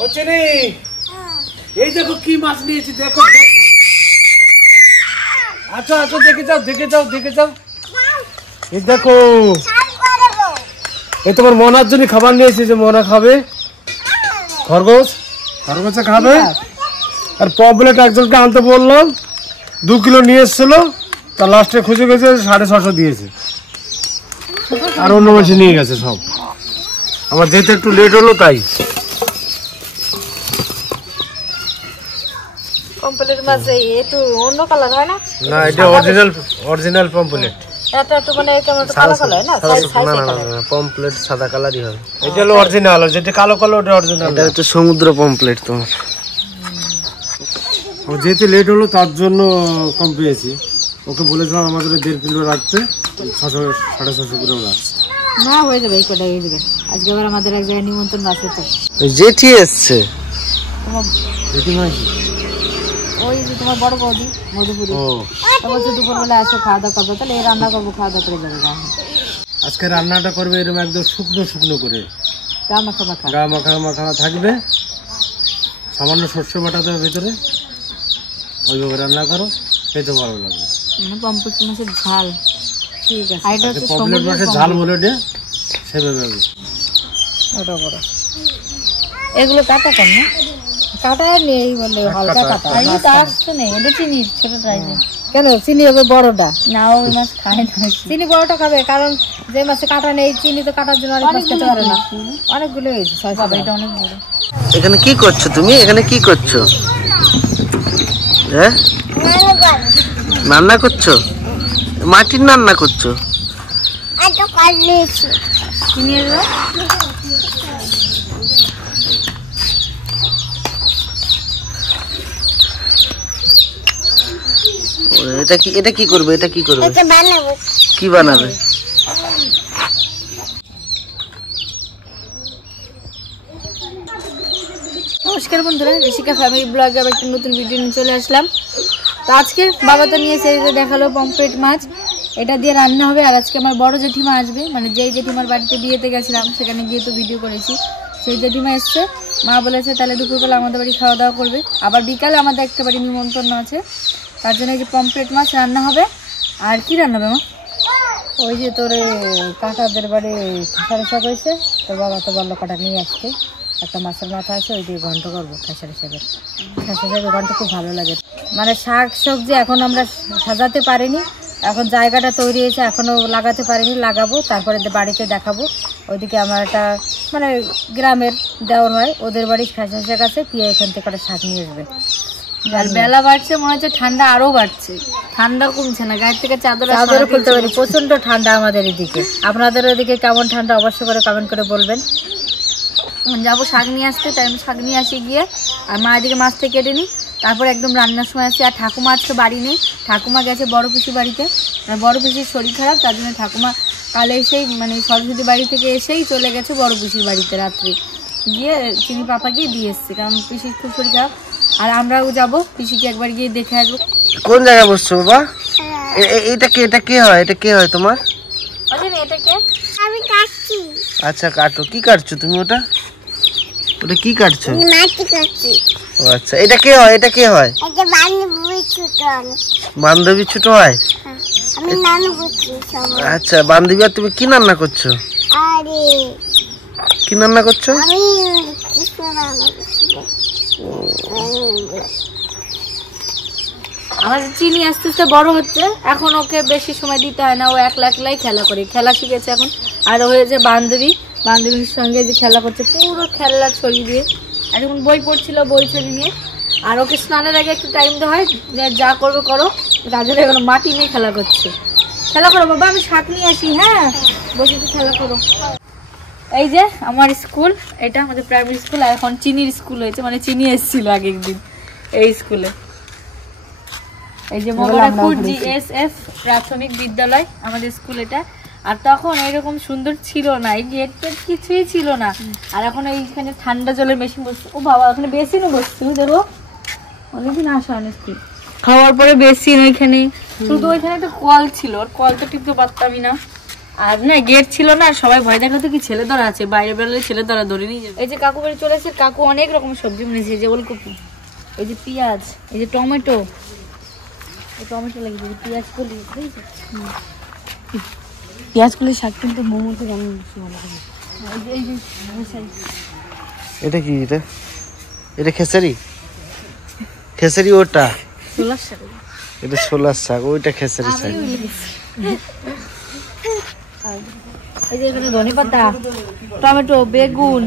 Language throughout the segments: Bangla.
হচ্ছে নি এই দেখো কি মাছ নিয়েছি দেখো আচ্ছা আচ্ছা দেখে যাও এই দেখো এই তোমার মনার জন্য খাবার নিয়েছি যে মনা খাবে খরগোশে খাবে আর পমপ্লেট একজনকে আনতে বললাম 2 কিলো নিয়ে এসেছিল তা লাস্টে খুঁজে গেছে 650 দিয়েছে আর অন্য মাসে নিয়ে গেছে সব আমার যেতে একটু লেট হলো তাই পমপ্লেট মাছ একটু অন্য কালার হয় না না এটা অরিজিনাল পমপ্লেট এটা একটু মানে কেমন কালো কালো হয় না না পমপ্লেট সাদা কালারই হয় এটা হলো অরিজিনাল আর যেটা কালো ওটা অরিজিনাল এটা হচ্ছে সমুদ্র পমপ্লেট তোমার ও যেতে লেট হলো তার জন্য কম পেয়েছি ওকে বলেছিলাম আমাদের 1.5 কিলো রাখতে 600-650 গ্রাম রাখছে না হয়ে যাবে এই কটা হয়ে যাবে আজকে আবার আমাদের এক জায়গায় নিমন্ত্রণ আছে তো জেঠি এসছে জেঠি মাই ওই যে তোমার বড় বৌদি মধুপুরি তারপর তো দুপুরবেলা আসো খাওয়া দাওয়া করবো তাহলে এই রান্না করবো খাওয়া দাওয়া করে যাবে আজকে রান্নাটা করবে এরকম একদম শুকনো করে গা মাখা থাকবে সামান্য সর্ষে বাটা দেবে ভিতরে ওইভাবে রান্না করো খেতে ভালো লাগবে পমপ্লেট মাছের ঝাল ঠিক আছে আর এটা হচ্ছে পমপ্লেট মাছের ঝাল বলে দে সেভাবে ওটা বড় এগুলো কাটা কেন কাটা নেই বলে হালকা কাটা এই তো আসছে না এটা চিনি ছোটটাই কেন চিনি হবে বড়টা না ওই মাছ খায় না চিনি বড়টা খাবে কারণ যে মাছে কাটা নেই চিনি তো কাটার জন্য অনেক মাছ খেতে পারে না অনেকগুলো হয়েছে 600 এটা অনেক বড় এখানে কি করছো তুমি এখানে কি করছো হ্যাঁ রান্না করছো মাটির রান্না করছো এটা কি করবে কি বানাবে নমস্কার বন্ধুরা ঋষিকা ফ্যামিলি ব্লগে আবার একটা নতুন ভিডিও নিয়ে চলে আসলাম তো আজকে বাবা তো নিয়েছে দেখালো পমপ্লেট মাছ এটা দিয়ে রান্না হবে আর আজকে আমার বড় জেঠিমা আসবে মানে যেই জেঠিমার বাড়িতে বিয়েতে গেছিলাম সেখানে গিয়ে তো ভিডিও করেছি সেই জেঠিমা এসছে মা বলেছে তাহলে দুপুরবেলা আমাদের বাড়ি খাওয়া দাওয়া করবে আবার বিকালে আমাদের একটা বাড়ি নিমন্ত্রণ আছে তার জন্য এই যে পমপ্লেট মাছ রান্না হবে আর কি রান্না হবে মা ওই যে তোর কাকাদের বাড়ি খেসারি শাক হয়েছে তোর বাবা তো বললো কাটা নিয়ে আসছে একটা মাছের মাথা আছে ওই দিয়ে ঘন্ট করবো খেসারি শাকের ঘন্ট খুব ভালো লাগে মানে শাক সবজি এখন আমরা সাজাতে পারিনি এখন জায়গাটা তৈরি হয়েছে এখনো লাগাতে পারিনি লাগাবো তারপরে বাড়িতে দেখাবো ওইদিকে আমার একটা মানে গ্রামের দেওয়ার হয় ওদের বাড়ি খেসারি শাক আছে পিয়া এখান থেকে একটা শাক নিয়ে আসবে আর বেলা বাড়ছে মনে হচ্ছে ঠান্ডা আরো বাড়ছে ঠান্ডা কমছে না গায়ের থেকে চাদর খুলতে পারি প্রচন্ড ঠান্ডা আমাদের এদিকে আপনাদের ওদিকে কেমন ঠান্ডা অবশ্যই করে কমেন্ট করে বলবেন যাবো শাক নিয়ে আসতে তাই আমি শাক নিয়ে আসি গিয়ে আর মা এদিকে মাছটা কেটে নিই তারপর একদম রান্নার সময় আসছে আর ঠাকুমা আজকে বাড়ি নেই ঠাকুমা গেছে বড় পিসির বাড়িতে বড় পিসির শরীর খারাপ তার জন্য ঠাকুমা কালে এসেই মানে সরস্বতী বাড়ি থেকে এসেই চলে গেছে বড় পিসির বাড়িতে রাত্রে গিয়ে চিনি পাপাকে দিয়ে এসছে কারণ পিসির খুব শরীর খারাপ আর আমরাও যাবো পিসিকে একবার গিয়ে দেখে আসবো কোন জায়গায় বসছো বাবা এটা কে হয় তোমার এটা কে আমি কাটছি আচ্ছা কাটো কি কাটছো তুমি ওটা কি কাটছো মাটি কাটছি ও আচ্ছা এটা কে হয় এটা বান্ধবী ছোট হয় আমি নানু করছি আচ্ছা বান্ধবী আর তুমি কি রান্না করছো আরে কি রান্না করছো আমি কিছু রান্না করছি আমাদের চিনি আস্তে আস্তে বড় হচ্ছে এখন ওকে বেশি সময় দিতে হয় না ও একলাই খেলা শিখেছে এখন আর হয়েছে বান্ধবীর সঙ্গে যে খেলা করছে পুরো খেলার ছড়ি দিয়ে আর যখন বই পড়ছিল বই ছড়ি নিয়ে আর ওকে স্নানের আগে একটু টাইম দেওয়া হয় যা করবে করো গাজরে এখন মাটি নিয়ে খেলা করো বাবা আমি শাক নিয়ে আসি হ্যাঁ বসে খেলা করো এই যে আমার স্কুল এটা আমাদের প্রাইমারি স্কুল আর এখন চিনির স্কুল হয়েছে মানে চিনি এসেছিল আগে একদিন এই স্কুলে এই যে মোবারকপুর জিএসএফ প্রাথমিক বিদ্যালয় আমাদের স্কুল এটা আর তখন এরকম সুন্দর ছিল না এই গেট কিছুই ছিল না আর এখন এইখানে ঠান্ডা জলের মেশিন বসছে ও বাবা ওখানে বেসিনও বসছে দেখো অনেকদিন আসা হয়নি স্কুল খাওয়ার পরে বেসিন ওইখানে শুধু ওইখানে একটা কল ছিল আর কল তো টিপতে পারতামই না আর না গেট ছিল না, সবাই ভয় দেখাতো কি ছেলে ধরা আছে, বাইরে বেরোলে ছেলে ধরা ধরে নিয়ে যাবে। এই যে কাকু বাড়ি চলে এসেছে, কাকু অনেক রকম সবজি বানিয়েছে, এই যে ওলকপি, এই যে পেঁয়াজ, এই যে টমেটো, এই টমেটো লাগিয়েছে, পেঁয়াজ কলি, পেঁয়াজ কলি শাক কিন্তু মোমোতে কেমন বেশি ভালো লাগে। এই যে এটা কি? এটা খেসারি? খেসারি ওটা, ছোলার শাক, এটা ছোলার শাক, ওইটা খেসারি শাক। এই যে এখানে ধনেপাতা, টমেটো, বেগুন,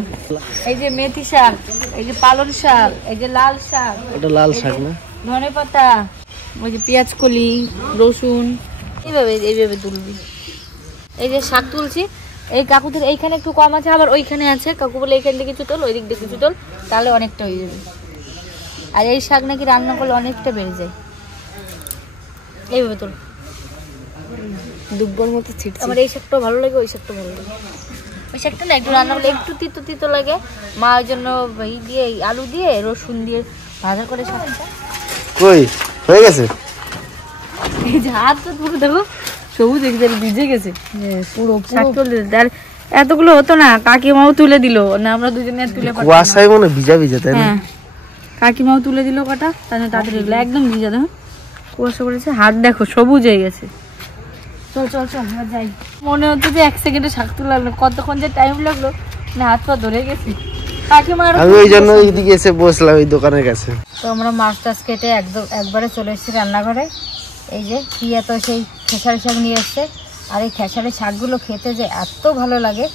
এই যে মেথি শাক, এই যে পালং শাক, এই যে লাল শাক, ওটা লাল শাক না? ধনেপাতা, ওই যে পেঁয়াজ কলি, রসুন, এইভাবে তুলবি। এই যে শাক তুলছি, এই কাকুদের এইখানে একটু কম আছে, আবার ওইখানে আছে, কাকু বলে এইখান থেকে কিছু তোল, ওই দিক দিয়ে কিছু তোল, তাহলে অনেকটা হয়ে যাবে। আর এই শাক নাকি রান্না করলে অনেকটা বেড়ে যায়। এইভাবে তোল, দুব্বর মতো ছিট। আমার এই শাকটাও ভালো লাগে, ওই শাকটাও ভালো লাগে। ওই শাকটা না একটু রান্না করলে একটু তিতো তিতো লাগে, মা ওই জন্য এই দিয়ে আলু দিয়ে রসুন দিয়ে ভাজা করে শাকটা। কই হয়ে গেছে? এই যে হাত তো পুরো দেখো সবুজ একদম ভিজে গেছে পুরো পুরো। এতগুলো হতো না, কাকিমাও তুলে দিল না, আমরা দুজনে তুলে কুয়াশায় মনে ভিজা ভিজা, তাই না? কাকিমাও তুলে দিল কটা, তাহলে তাড়াতাড়ি এগুলো একদম ভিজা। দেখো কুয়াশা করেছে, হাত দেখো সবুজ হয়ে গেছে। চল চল চল আমরা যাই। মনে হচ্ছে যে 1 সেকেন্ডে শাক তুলে লাগলো, কতক্ষণ যে টাইম লাগলো না, হাত পা ধরে গেছি। কাকিমার আমি ওই জন্য এইদিকে এসে বসলাম এই দোকানের কাছে। তো আমরা মাছ টাছ কেটে একবারে চলে এসেছি রান্নাঘরে। এই যে প্রিয়া তো সেই খেসারি শাক নিয়ে এসছে, আর এই খেসারি শাকগুলো খেতে যে এত ভালো লাগে।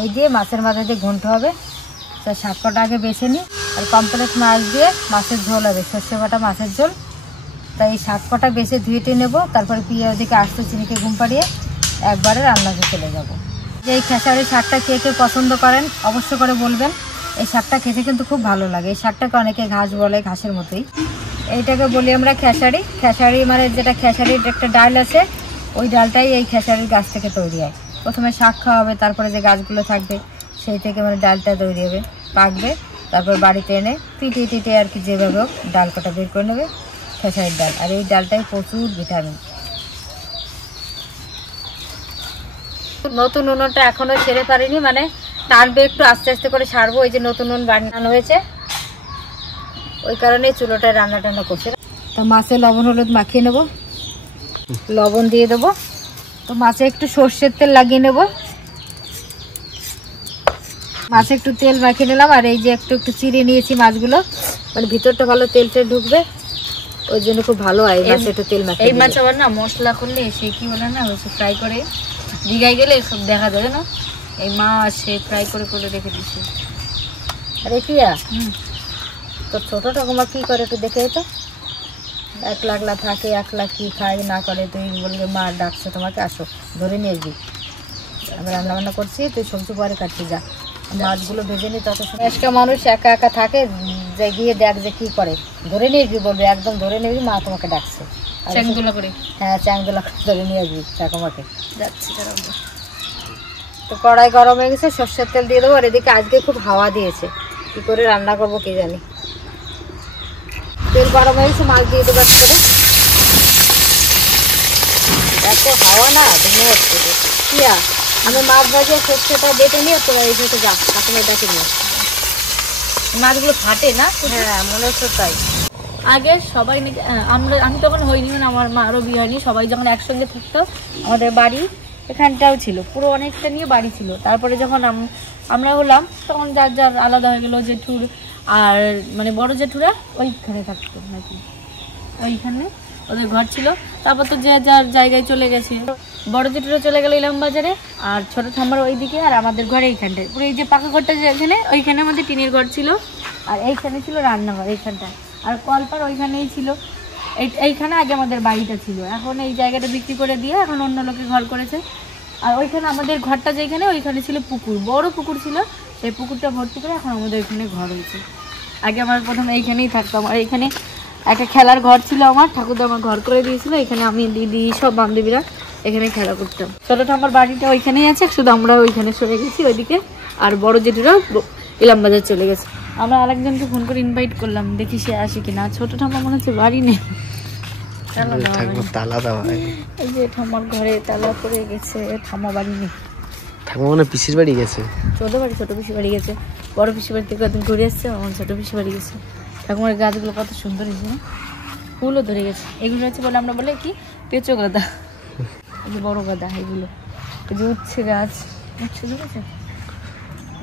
এই দিয়ে মাছের মাথা দিয়ে ঘন্ট হবে, তো শাক কটা আগে বেছে নিই, আর কমপ্লিট মাছ দিয়ে মাছের ঝোল হবে, সর্ষে বাটা মাছের ঝোল। তাই এই শাক কটা বেছে ধুয়েটে নেবো, তারপরে প্রিয়া ওদিকে আসতো চিনিকে ঘুম পাড়িয়ে একবারে রান্নাতে চলে যাবো। যে এই খেসারি শাকটা কে কে পছন্দ করেন অবশ্য করে বলবেন। এই শাকটা খেতে কিন্তু খুব ভালো লাগে। এই শাকটাকে অনেকে ঘাস বলে, ঘাসের মতোই। এইটাকে বলি আমরা খেসারি। খেসারি মানে যেটা খেসারির একটা ডাল আছে, ওই ডালটাই এই খেসারির গাছ থেকে তৈরি হয়। প্রথমে শাক খাওয়া হবে, তারপরে যে গাছগুলো থাকবে সেই থেকে মানে ডালটা তৈরি হবে, পাকবে, তারপর বাড়িতে এনে পিটিয়ে টিটে আর কি যেভাবে হোক ডাল কটা বের করে নেবে, খেসারির ডাল। আর এই ডালটাই প্রচুর ভিটামিন। নতুন উনুনটা এখনো সেরে পারিনি, মানে টানবে একটু, আস্তে আস্তে করে সারবো। ওই যে নতুন উনুন বানানো হয়েছে, ওই কারণে চুলোটায় রান্না টান্না করছে। তো মাছে লবণ হলুদ মাখিয়ে নেবো, লবণ দিয়ে দেবো। তো মাছে একটু সর্ষের তেল লাগিয়ে নেব, মাছে একটু তেল মাখিয়ে নিলাম। আর এই যে একটু একটু চিড়ে নিয়েছি মাছগুলো, মানে ভিতরটা ভালো তেলটা ঢুকবে, ওই জন্য খুব ভালো হয় মাছে একটু তেল মাখিয়ে। এই মাছ আবার না মশলা করলে সে কি বলে না, হচ্ছে ফ্রাই করে দীঘায় গেলে সব দেখা যাবে না। এই মাছ সে ফ্রাই করে করে রেখে দিচ্ছে। আরে কিয়া তোর ছোট ঠাকুমা কি করে একটু দেখে তো, 1 লাখলা থাকে, 1 লাখ কি খায় না করে, তুই বলবে মা ডাকছে তোমাকে, আসো ধরে নিয়ে আসবি। আমি রান্না বান্না করছি, তুই সবজি পরে কাটছি, যা মাছগুলো ভেজে নি। তত একটা মানুষ একা একা থাকে, যে গিয়ে দেখ যে কি করে, ধরে নিয়ে আসবি, বলবে একদম ধরে নিয়ে আসবি, মা তোমাকে ডাকছে। চ্যাংদোলা করে, হ্যাঁ চ্যাংদোলা করে ধরে নিয়ে আসবি ঠাকুমাকে, যাচ্ছি। তো কড়াই গরম হয়ে গেছে, সর্ষের তেল দিয়ে দেবো। আর এদিকে আজকে খুব হাওয়া দিয়েছে, কি করে রান্না করবো কি জানি। তেল গরম হয়ে গেছে, মাছ দিয়ে দেবো এক করে। এত হাওয়া না ভেঙে হচ্ছে কিয়া। আমি মাছ ভাজে সর্ষেটা বেটে নিয়ে তোমার এই থেকে যা ঠাকুমার ডাকে নিয়ে মাছগুলো ফাটে না। হ্যাঁ মনে হচ্ছে তাই। আগে সবাই নাকি আমি তখন হইনি, মানে আমার মা আরও বিয়ে হয়নি, সবাই যখন একসঙ্গে থাকতো, আমাদের বাড়ি এখানটাও ছিল, পুরো অনেকটা নিয়ে বাড়ি ছিল। তারপরে যখন আমরা হলাম, তখন যার যার আলাদা হয়ে গেলো। জেঠুর আর মানে বড় জেঠুরা ওইখানে থাকতো নাকি, ওইখানে ওদের ঘর ছিল। তারপর তো যে যার জায়গায় চলে গেছে, বড় জেঠুরা চলে গেলো ইলামবাজারে, আর ছোট ঠাম্মার ওইদিকে, আর আমাদের ঘরে এইখানটায় পুরো এই যে পাকা ঘরটা যেখানে, ওইখানে আমাদের টিনের ঘর ছিল, আর এইখানে ছিল রান্নাঘর এইখানটায়, আর কলপার ওইখানেই ছিল। এইখানে আগে আমাদের বাড়িটা ছিল, এখন এই জায়গাটা বিক্রি করে দিয়ে এখন অন্য লোকে ঘর করেছে। আর ওইখানে আমাদের ঘরটা যেখানে, ওইখানে ছিল পুকুর, বড় পুকুর ছিল, সেই পুকুরটা ভর্তি করে এখন আমাদের এখানে ঘর হয়েছে। আগে আমার প্রথমে এইখানেই থাকতাম, আর এইখানে একটা খেলার ঘর ছিল আমার, ঠাকুরদা আমার ঘর করে দিয়েছিল। এখানে আমি দিদি সব বান্ধবীরা এখানে খেলা করতাম। ছোটটা আমার বাড়িটা ওইখানেই আছে, শুধু আমরা ওইখানে সরে গেছি ওইদিকে, আর বড় জেঠুরা ইলামবাজার চলে গেছে। আমরা আরেকজনকে ফোন করে ইনভাইট করলাম, দেখি সে আসে কিনা। ছোট ঠাম্মা মনে হচ্ছে বাড়ি নেই, তালা দেওয়া থাকবো হয়নি। তালা দেওয়া হয়। এই যে ঠাম্মার ঘরে তালা পড়ে গেছে, ঠাম্মা বাড়ি নেই। থাকবো মানে পিসির বাড়ি গেছে। ছোট বাড়ি, ছোট পিসি বাড়ি গেছে। বড় পিসি বাড়ি থেকে কদিন ঘুরে আসছে, আমার ছোট পিসি বাড়ি গেছে। ঠাকুমার গাছগুলো কত সুন্দর হয়েছে না, ফুলও ধরে গেছে। এগুলো হচ্ছে বলে আমরা বলে কি পেঁচো গাঁদা, এই যে বড় গাঁদা এগুলো। এই যে উচ্ছে গাছ, উচ্ছে ধরেছে,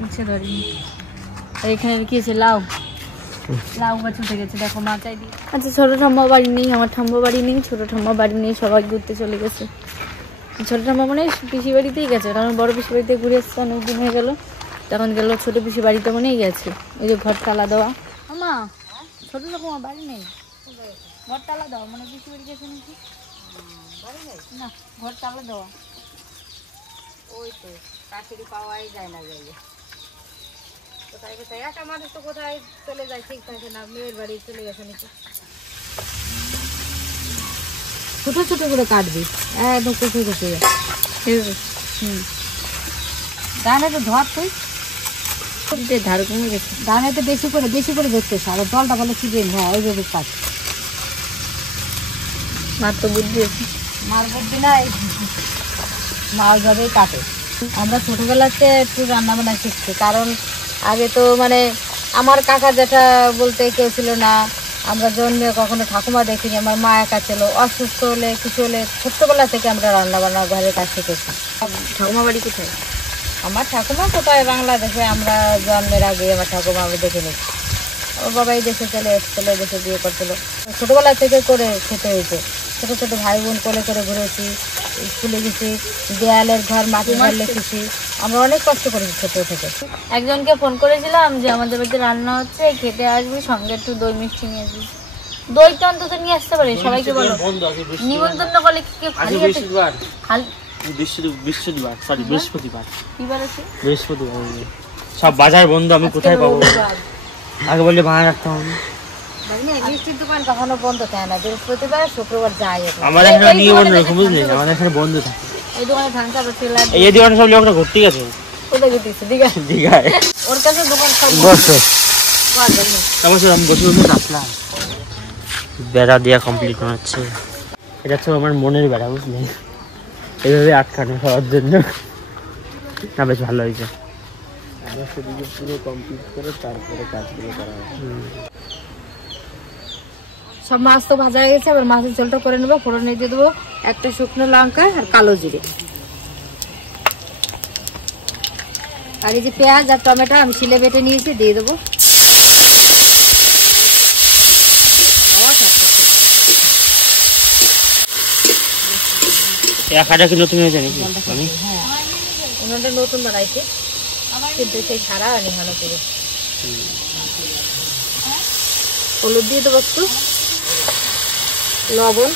উচ্ছে ধরেনি। আর এখানে কি আছে, লাউ, লাউ গাছ উঠে গেছে, দেখো মা চাই দিয়ে। আচ্ছা, ছোট ঠাম্মা বাড়ি নেই, আমার ঠাম্মা বাড়ি নেই, ছোট ঠাম্মা বাড়ি নেই, সবাই ঘুরতে চলে গেছে। ছোট ঠাম্মা মানে পিসি বাড়িতেই গেছে, কারণ বড় পিসি বাড়িতে ঘুরে আসছে অনেকদিন হয়ে গেল, তখন গেল ছোট পিসি বাড়িতে মনেই গেছে। এই যে ঘর তালা দেওয়া। আমা, ছোট ঠাকুমা বাড়ি নেই, ঘর তালা দেওয়া, মানে পিসি বাড়ি গেছে নাকি, না ঘর তালা দেওয়া। ওই তো কাছেরই পাওয়াই যায় না, যাইলে কোথায় কোথায় একটা মানুষ তো কোথায় চলে যায় ঠিক থাকে না, মেয়ের বাড়ি চলে গেছে নাকি। ছোট ছোট করে কাটবি, একদম কষে কষে যায়। ডানে তো ধর, তুই ধার কমে গেছে, ডানে তো বেশি করে ধরতে আর জলটা বলে চিপে। হ্যাঁ, ওইভাবে কাট। মার তো বুদ্ধি আছে, মার বুদ্ধি নাই, মা ওইভাবেই কাটে। আমরা ছোটবেলাতে একটু রান্না বান্না শিখছি, কারণ আগে তো মানে আমার কাকা জ্যাঠা বলতে কেউ ছিল না, আমরা জন্মে কখনো ঠাকুমা দেখিনি, আমার মা একা ছিল। অসুস্থ হলে কিছু হলে ছোট্টবেলা থেকে আমরা রান্না বান্না ঘরের কাজ শিখেছি। ঠাকুমা বাড়ি কোথায়? আমার ঠাকুমা কোথায়, বাংলাদেশে। আমরা জন্মের আগে আমার ঠাকুমা আমি দেখে নিচ্ছি। আমার বাবা এই দেশে চলে এসেছিল, দেশে বিয়ে করছিল। ছোটবেলা থেকে করে খেতে হয়েছে। ছোট ছোট ভাই বোন কোলে করে ঘুরেছি, স্কুলে গেছি, দেয়ালের ঘর মাটি ঘর লিখেছি। আমরা অনেক কষ্ট করেছি ছোট থেকে। একজনকে ফোন করেছিলাম যে আমাদের বাড়িতে রান্না হচ্ছে, খেতে আসবি, সঙ্গে একটু দই মিষ্টি নিয়ে আসবি। দইটা অন্তত নিয়ে আসতে পারে, সবাইকে বলো। নিমন্ত্রণ করলে কি কেউ খালি হাতে? বৃহস্পতিবার, সরি বৃহস্পতিবার। কি বার আছে? বৃহস্পতিবার সব বাজার বন্ধ, আমি কোথায় পাবো? আগে বললে বাজার রাখতে হবে। মিষ্টির দোকান কখনো বন্ধ থাকে না, বৃহস্পতিবার শুক্রবার যাই। আমাদের এখানে নিয়ে বন্ধ রাখো, বুঝলি? আমাদের এখানে বন্ধ থাকে। এই দোকানে ধান চাল ছিল, এই দোকানে সব লোকটা ঘুরতে গেছে। কোথায় গেছে? দীঘায়। দীঘায় ওর কাছে দোকান সব বসো। আমি বসে বসে আসলাম। বেড়া দেওয়া কমপ্লিট হচ্ছে। এটা তো আমার মনের বেড়া, বুঝলি? এইভাবে আটকানো হওয়ার জন্য না, বেশ ভালো হয়েছে। পুরো কমপ্লিট করে তারপরে কাজগুলো করা হবে। সব মাছ তো ভাজা হয়ে গেছে, এবার মাছের ঝোলটা করে নেবো। ফোড়নে দিয়ে দেবো একটা শুকনো লঙ্কা আর কালো জিরে, আর এই যে পেঁয়াজ আর টমেটো আমি শিলে বেটে নিয়েছি, দিয়ে দেবো। একাটা কি নতুন হয়েছে নাকি? আমি উনুনটা নতুন বানাইছি, কিন্তু সেই সারা আনি ভালো করে। হলুদ দিয়ে দেবো একটু, লবণ,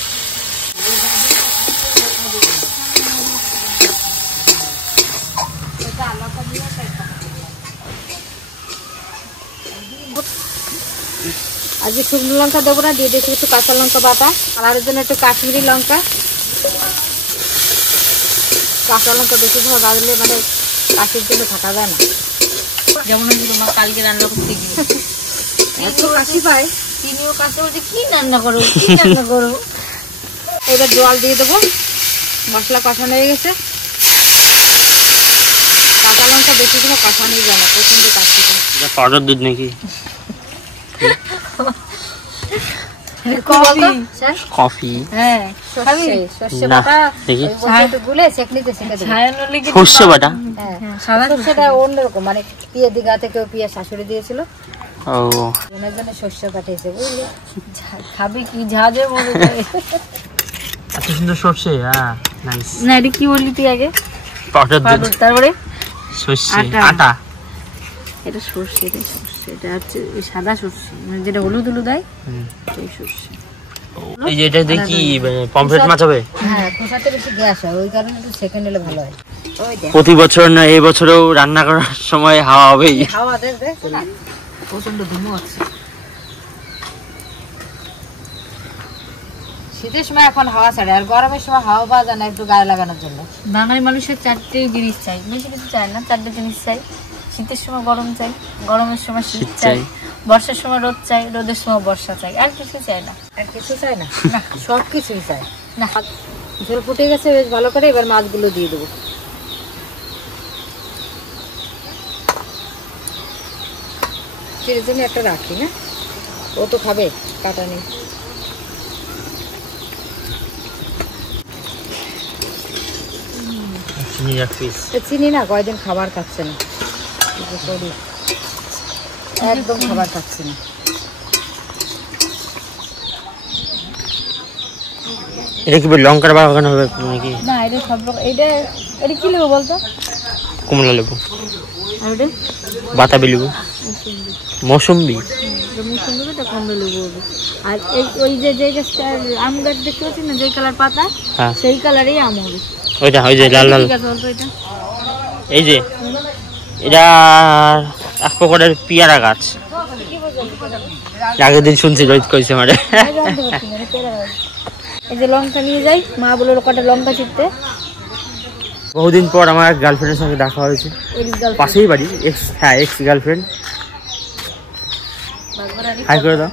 আর যে শুকনো লঙ্কা দেবো না, দিয়ে দিয়েছি একটু কাঁচা লঙ্কা বাটা, আর জন্য একটু কাশ্মীরি লঙ্কা। কাঁচা লঙ্কা বেশি ভাবে বাড়লে মানে কাশির জন্য থাকা যায় না। যেমন মা কালকে রান্না করতে গিয়ে এত কাশি পায়, তিনিও কাশি বলছে কি রান্না করো, কি রান্না করো। এবার জল দিয়ে দেবো, মশলা কষানো হয়ে গেছে। কাঁচা লঙ্কা বেশি কোনো কষানোই যায় না, প্রচন্ড কাশি পায়। পাউডার দুধ নাকি? কফি? হ্যাঁ, সর্ষে বাটা একটু গুলে সেকনিতে সেকে দেবো। সর্ষে বাটা? হ্যাঁ, সর্ষেটা অন্যরকম, মানে পিয়ে দিঘা থেকে পিয়া শাশুড়ি দিয়েছিল, ও ওনার জন্য সর্ষে পাঠিয়েছে, বুঝলি? খাবি কি ঝাঁঝে মনে যায়। এত সুন্দর সর্ষে, হ্যাঁ নাইস। না, এটা কি বললি তুই আগে? পাউডার দুধ, তারপরে সর্ষে আটা। এটা সর্ষে, এটা হচ্ছে ওই সাদা সর্ষে, মানে যেটা হলুদ হলুদ হয় ওই সর্ষে। এই যে এটা দেখি পমফ্রেট মাছ হবে। হ্যাঁ, খোসাতে বেশি গ্যাস হয়, ওই কারণে একটু সেকে নিলে ভালো হয়। ওই দেখ, প্রতি বছর না এই বছরেও রান্না করার সময় হাওয়া হবেই। হাওয়া দেখ দেখ না, প্রচন্ড ধুমো হচ্ছে। শীতের সময় এখন হাওয়া ছাড়ে, আর গরমের সময় হাওয়া পাওয়া যায় না একটু গায়ে লাগানোর জন্য। বাঙালি মানুষের চারটে জিনিস চাই, বেশি কিছু চাই না, চারটে জিনিস চাই। শীতের সময় গরম চাই, গরমের সময় শীত চাই, বর্ষার সময় রোদ চাই, রোদের সময় বর্ষা চাই, আর কিছু চাই না। আর কিছু চাই না, না সব কিছুই চাই। না, ঝোল ফুটে গেছে বেশ ভালো করে, এবার মাছগুলো দিয়ে দেবো। চিড়ের জন্য একটা রাখি না, ও তো খাবে, কাটা নেই। চিনি এক পিস। চিনি না কয়দিন খাবার খাচ্ছে না, একদম খাবার খাচ্ছে না। এটা কি লঙ্কার বাগান হবে নাকি? না, এটা সব রকম। এটা এটা কি লেবু বলতো? কমলা লেবু, আর ওটা বাতাবি লেবু, মৌসুম্বি। মুসুম্বিটা কমলা লেবু হবে। আর এই ওই যে গাছটার আম গাছ দেখতে পাচ্ছি না, যে কালার পাতা, হ্যাঁ সেই কালারেই আম হবে। ওইটা, ওই যে লাল লাল। ঠিক আছে, অল্প এটা। এই যে এটা এক প্রকারের পেয়ারা গাছ। আগের দিন শুনছি রোহিত কইছে মানে। এই যে লঙ্কা নিয়ে যাই, মা বলে কটা লঙ্কা ছিটতে। বহুদিন পর আমার এক গার্লফ্রেন্ডের সঙ্গে দেখা হয়েছে, পাশেই বাড়ি, এক্স গার্লফ্রেন্ড। হাই করে দাও।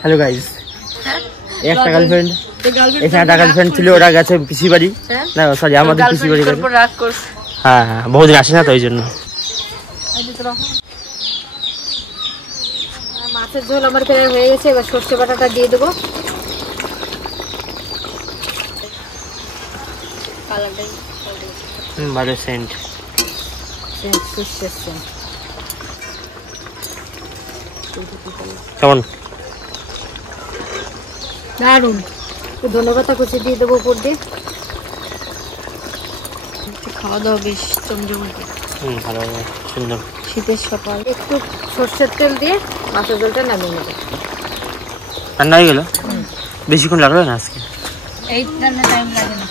হ্যালো গাইস, একটা গার্লফ্রেন্ড, এখানে একটা গার্লফ্রেন্ড ছিল, ওরা গেছে পিসি বাড়ি। না সরি, আমাদের পিসি বাড়ি গেছে। হ্যাঁ হ্যাঁ, বহুদিন আসে না তো ওই জন্য। মাছের ঝোল আমার প্রায় হয়ে গেছে, এবার সর্ষে বাটাটা দিয়ে দেবো। ভালো সেন্ট। কেমন? দারুন। ধন্যবাদ কুচি দিয়ে দেবো উপর দিয়ে। খাওয়া দাওয়া বেশ জমজমাটে, ভালো সুন্দর। শীতের সকাল। একটু সর্ষের তেল দিয়ে মাছের ঝোলটা নামিয়ে নেবো। রান্না হয়ে গেল? বেশিক্ষণ লাগলো না আজকে? এই রান্না টাইম লাগে না।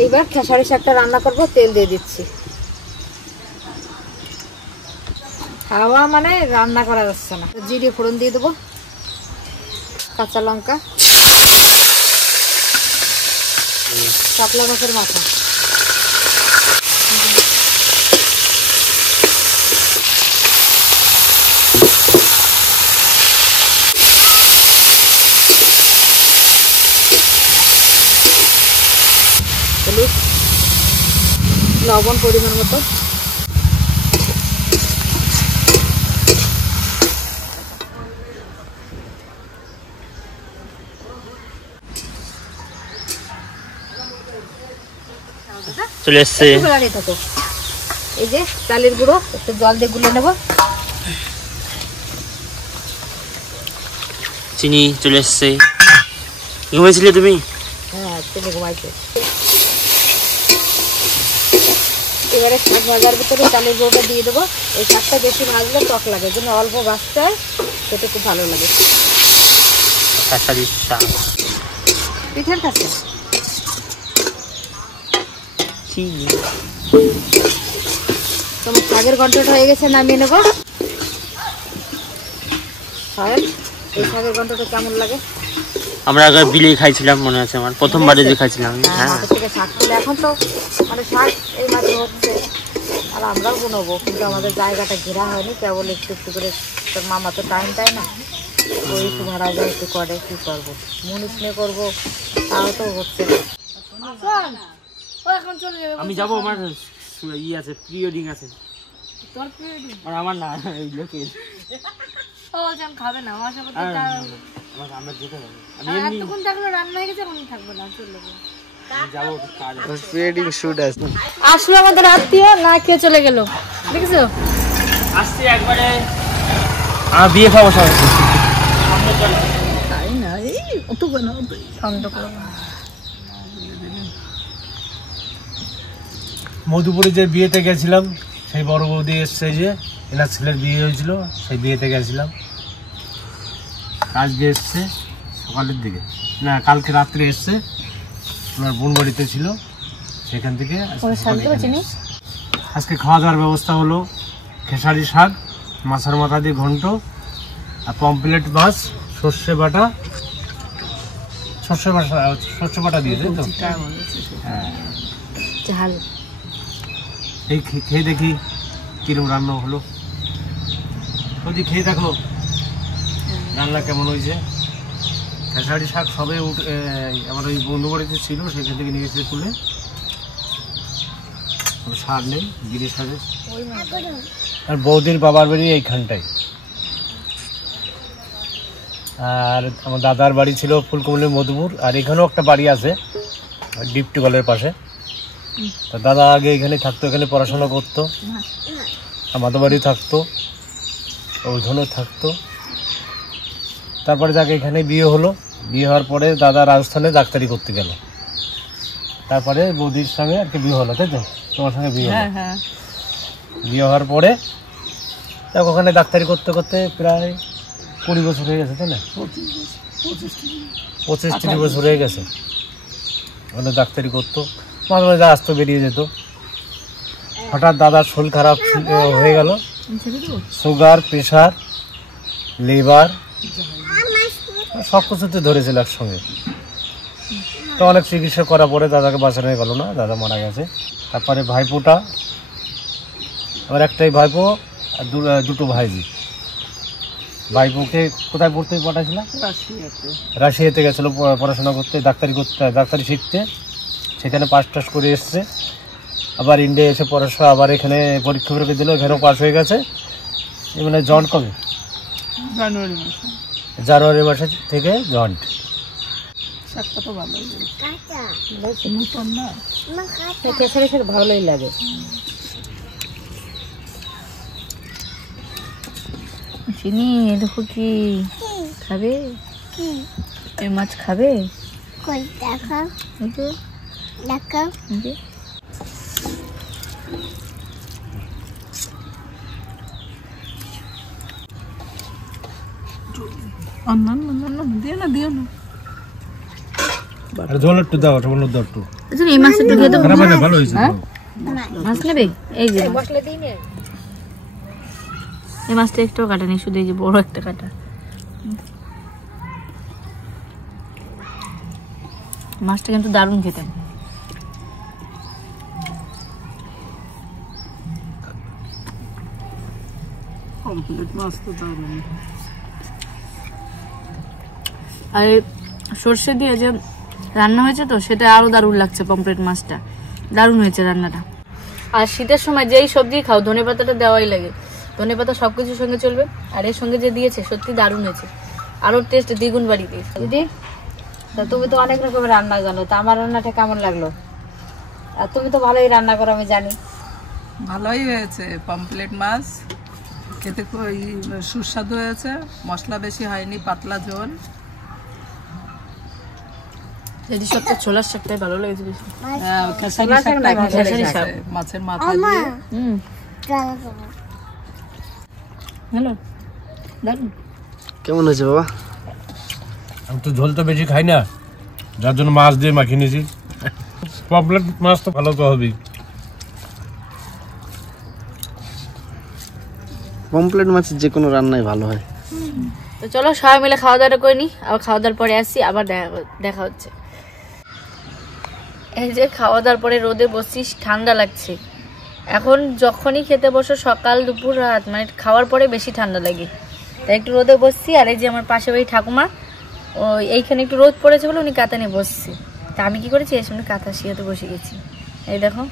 এইবার খেসারি শাকটা রান্না করবো, তেল দিয়ে দিচ্ছি। খাওয়া মানে রান্না করা যাচ্ছে না। জিরে ফোড়ন দিয়ে দেবো, কাঁচা লঙ্কা, কাতলা মাছের মাথা, হলুদ, লবণ পরিমাণ মতো, চলে এসছে। থাকো। এই যে চালের গুঁড়ো, একটু জল দিয়ে গুলে নেবো। চিনি চলে এসছে। ঘুমিয়েছিলে তুমি? হ্যাঁ, চিনি ঘুমাইছে। এবারে শাক ভাজার ভিতরে চালের গুঁড়োটা দিয়ে দেবো। এই শাকটা বেশি ভাজলে টক লাগে, জন্য অল্প ভাজতে হয়, সেটা খুব ভালো লাগে। খেসারি শাক, পিঠের কাছে চিনি। তোমার শাকের ঘন্টটা হয়ে গেছে, নামিয়ে নেবো। এই শাকের ঘন্টটা কেমন লাগে? আমরা আগে বিলে খাইছিলাম, মনে আছে আমার, প্রথমবারে যে খাইছিলাম। হ্যাঁ, মাঠের থেকে শাক তুলে এখন তো মানে শাক এই মাত্র হচ্ছে, আর আমরাও বানাবো, কিন্তু আমাদের জায়গাটা ঘেরা হয়নি, কেবল একটু একটু করে। তোর মামা তো টাইম দেয় না, ওই একটু ভাড়া যায়, একটু করে, কি করবো, মনুষ নিয়ে করবো, তাও তো হচ্ছে না। এখন চলে যাবে। আমি যাবো, আমার ই আছে, প্রি ওয়েডিং আছে। তোর প্রিয় আর আমার না, এই লোকের। বলছেন খাবে না আমার সাথে। আমরা যেতে হবে। আমি আর এমনি এতক্ষণ থাকলো, রান্না হয়ে গেছে, এখন থাকবো না, চলে যাবো। যাবো কাজ। প্রিওয়েডিং শুট আছে। আসলে আমাদের আত্মীয় না খেয়ে চলে গেল, দেখেছো? আসছে একবারে বিয়ে খাবো সবাই। মধুপুরে যে বিয়েতে গেছিলাম, সেই বড় বৌদি এসছে, যে এনার ছেলের বিয়ে হয়েছিল, সেই বিয়েতে গেছিলাম। আজকে এসছে সকালের দিকে, না কালকে রাত্রে এসছে, ওনার বোন বাড়িতে ছিল, সেখান থেকে আজকে খাওয়া দাওয়ার ব্যবস্থা হলো। খেসারি শাক, মাছের মাথা দিয়ে ঘন্ট, আর পমপ্লেট মাছ, সর্ষে বাটা, সর্ষে বাটা দিয়ে, তাই তো? হ্যাঁ, ঝাল খেয়ে দেখি কিরকম রান্না হলো। বলছি খেয়ে দেখো রান্না কেমন হয়েছে। খেসারি শাক সবে আমার ওই বন্ধু বাড়িতে ছিল, সেখান থেকে নিয়ে এসে তুলে, সার নেই গিরিশ সারে। আর বৌদির বাবার বাড়ি এইখানটায়, আর আমার দাদার বাড়ি ছিল ফুলকমলের মধুপুর, আর এখানেও একটা বাড়ি আছে ডিপ টিউবওয়েলের পাশে। তা দাদা আগে এখানে থাকতো, এখানে পড়াশোনা করতো, আমাদের বাড়ি থাকতো, ওইখানেও থাকতো। তারপরে যাকে এখানে বিয়ে হলো, বিয়ে হওয়ার পরে দাদা রাজস্থানে ডাক্তারি করতে গেল। তারপরে বৌদির সঙ্গে আর কি বিয়ে হলো, তাই তো? তোমার সঙ্গে বিয়ে হলো। বিয়ে হওয়ার পরে তাকে ওখানে ডাক্তারি করতে করতে প্রায় 20 বছর হয়ে গেছে, তাই না? 25-30 বছর হয়ে গেছে। ওখানে ডাক্তারি করতো, মাঝে মাঝে আসতো, বেরিয়ে যেত। হঠাৎ দাদার শরীর খারাপ হয়ে গেল, সুগার, প্রেশার, লিভার সব কিছুতে ধরেছিল একসঙ্গে। তো অনেক চিকিৎসা করার পরে দাদাকে বাঁচানো গেল না, দাদা মারা গেছে। তারপরে ভাইপোটা, আবার একটাই ভাইপো আর দুটো ভাইজি। ভাইপোকে কোথায় পড়তে পাঠাইছিলাম? রাশিয়াতে গেছিলো পড়াশোনা করতে, ডাক্তারি শিখতে। সেখানে পাস টাস করে এসছে, আবার ইন্ডিয়া এসে পড়াশোনা, আবার এখানে পরীক্ষা পরীক্ষা দিল, এখানেও পাস হয়ে গেছে। মানে জয়েন্ট কবে? জানুয়ারি মাসে থেকে জয়েন্ট। ভালোই লাগে। চিনি দেখো কি খাবে, এই মাছ খাবে? কই দেখাও দেখাও। ঝোল একটু দাও, ঝোল দাও একটু। এই মাছটা একটু খেয়ে দেবো। ভালো হয়েছে। মাছ নেবে? এই যে এই মাছটা একটু কাটা নেই, শুধু এই যে বড় একটা কাটা। মাছটা কিন্তু দারুণ খেতে। আর সর্ষে দিয়ে যে রান্না হয়েছে তো, সেটা আরো দারুণ লাগছে। পমফ্রেট মাছটা দারুণ হয়েছে রান্নাটা। আর শীতের সময় যেই সবজি খাও, ধনেপাতাটা দেওয়াই লাগে। ধনেপাতা সবকিছুর সঙ্গে চলবে। আর এর সঙ্গে যে দিয়েছে সত্যি দারুণ হয়েছে, আরো টেস্ট দ্বিগুণ বাড়িয়ে দিয়েছে। দিদি, তা তুমি তো অনেক রকমের রান্না জানো, তা আমার রান্নাটা কেমন লাগলো? আর তুমি তো ভালোই রান্না করো, আমি জানি। ভালোই হয়েছে। পমফ্রেট মাছ খেতে খুবই সুস্বাদু হয়েছে, মশলা বেশি হয়নি, পাতলা ঝোল। যদি সবটা ছোলার শাকটাই ভালো লেগেছে বেশি। খেসারি শাকটা ভালো লেগেছে, মাছের মাথা দিয়ে। হ্যালো, দারুণ। কেমন হয়েছে বাবা? আমি তো ঝোল তো বেশি খাই না, যার জন্য মাছ দিয়ে মাখিয়ে নিয়েছি। পমফ্রেট মাছ তো ভালো তো হবেই। পমফ্রেট মাছের যে কোনো রান্নাই ভালো হয়। তো চলো সবাই মিলে খাওয়া দাওয়াটা করে নি, আবার খাওয়া দাওয়ার পরে আসছি, আবার দেখা হচ্ছে। এই যে খাওয়া দাওয়ার পরে রোদে বসছিস, ঠান্ডা লাগছে। এখন যখনই খেতে বসো, সকাল দুপুর রাত, মানে খাওয়ার পরে বেশি ঠান্ডা লাগে, তাই একটু রোদে বসছি। আর এই যে আমার পাশে বাড়ি ঠাকুমা, ও এইখানে একটু রোদ পড়েছে বলে উনি কাঁথা নিয়ে বসছে। তা আমি কি করেছি, এর সামনে কাঁথা শিয়াতে বসে গেছি। এই দেখো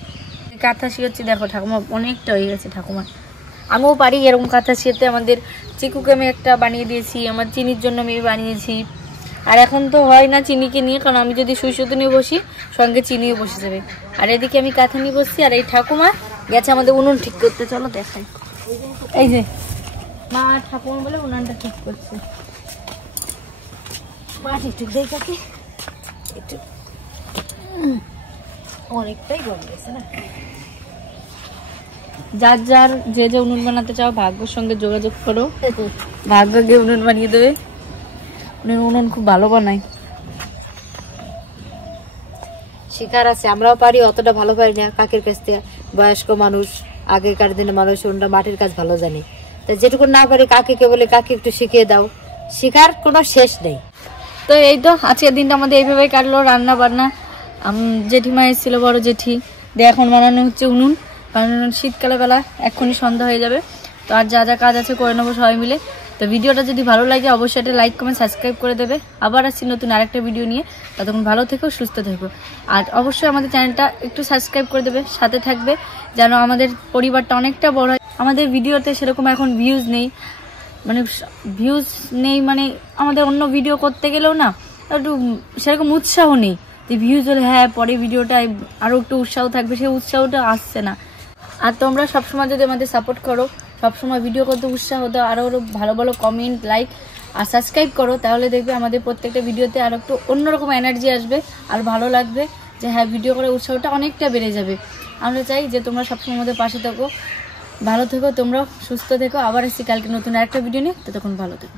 কাঁথা শিয়াচ্ছি, দেখো ঠাকুমা অনেকটা হয়ে গেছে ঠাকুমা। আমিও পারি এরকম কাঁথা শিয়াতে। আমাদের চিকুকে আমি একটা বানিয়ে দিয়েছি, আমার চিনির জন্য আমি বানিয়েছি। আর এখন তো হয় না চিনিকে নিয়ে, কারণ আমি যদি সুই সুতো নিয়ে বসি সঙ্গে চিনিও বসে যাবে। আর এদিকে আমি কাঁথা নিয়ে বসছি, আর এই ঠাকুমা গেছে আমাদের উনুন ঠিক করতে। চলো দেখাই। এই যে মা ঠাকুমা বলে উনুনটা ঠিক করছে। মাটি ঠিক দেয় কাকে একটু, অনেকটাই গরম গেছে না। যার যার যে যে উনুন বানাতে চাও ভাগ্যর সঙ্গে যোগাযোগ করো, ভাগ্য গিয়ে উনুন বানিয়ে দেবে। উনুন খুব ভালো বানায়, শিকার আছে, আমরাও পারি, অতটা ভালো পারি না কাকের কাছ থেকে। বয়স্ক মানুষ, আগেকার দিনে মানুষ ওনারা মাটির কাজ ভালো জানে, তা যেটুকু না পারি কাকিকে বলে কাকি একটু শিখিয়ে দাও। শিখার কোনো শেষ নেই। তো এই তো আজকের দিনটা আমাদের এইভাবে কাটলো, রান্না বান্না। জেঠিমা এসেছিল, বড় জেঠি দিয়ে, এখন বানানো হচ্ছে উনুন। কারণ শীতকালে বেলা এক্ষুনি সন্ধ্যা হয়ে যাবে। তো আর যা যা কাজ আছে করে নেবো সবাই মিলে। তো ভিডিওটা যদি ভালো লাগে অবশ্যই একটা লাইক কমেন্ট সাবস্ক্রাইব করে দেবে। আবার আসছি নতুন আরেকটা ভিডিও নিয়ে, ততক্ষণ ভালো থেকো, সুস্থ থেকো। আর অবশ্যই আমাদের চ্যানেলটা একটু সাবস্ক্রাইব করে দেবে, সাথে থাকবে যেন আমাদের পরিবারটা অনেকটা বড় হয়। আমাদের ভিডিওতে সেরকম এখন ভিউজ নেই, মানে আমাদের অন্য ভিডিও করতে গেলেও না একটু সেরকম উৎসাহ নেই যে ভিউজ হলে হ্যাঁ পরে ভিডিওটায় আরও একটু উৎসাহ থাকবে, সেই উৎসাহটা আসছে না। আর তোমরা সবসময় যদি আমাদের সাপোর্ট করো, সবসময় ভিডিও করতে উৎসাহ দাও, আরও ভালো ভালো কমেন্ট, লাইক আর সাবস্ক্রাইব করো, তাহলে দেখবে আমাদের প্রত্যেকটা ভিডিওতে আরও একটু অন্যরকম এনার্জি আসবে আর ভালো লাগবে যে হ্যাঁ ভিডিও করার উৎসাহটা অনেকটা বেড়ে যাবে। আমরা চাই যে তোমরা সবসময় আমাদের পাশে থাকো, ভালো থেকো, তোমরাও সুস্থ থেকো। আবার আসছি কালকে নতুন আরেকটা ভিডিও নিয়ে, ততক্ষণ ভালো থেকো।